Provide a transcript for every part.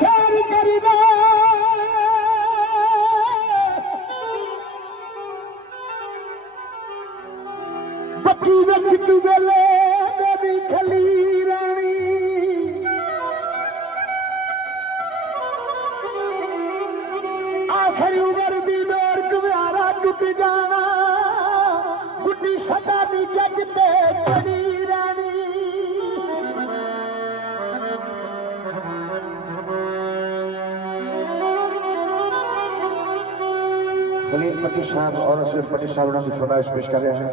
सारी करीदा बत्ती विच तू वेले मेरी खली रानी आखिरी उम्र दी दौर तुम्हारा टुट जाना गुड्डी सदा नी जग ते चढ़ी रानी खलील पट्टी साहब और सिर्फ पट्टी साहब ने फरमाइश पेश कर रहे हैं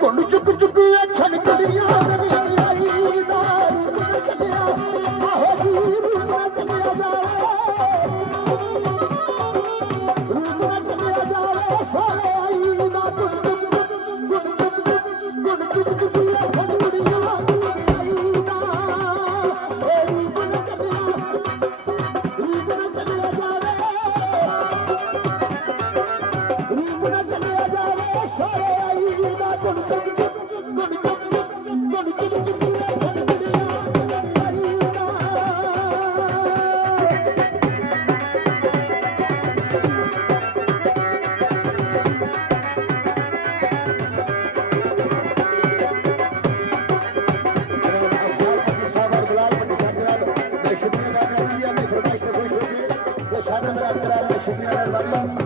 कुंड चुक चुक अखन कड़ियां मेरी आई दार चलिया आहो रूपा चलिया जा सारे आई ना कुंड चुक चुक अखन कड़ियां आई दार रूपा चलिया जा रूपना चलिया जावे सारे आई ना गुण शुक्रिया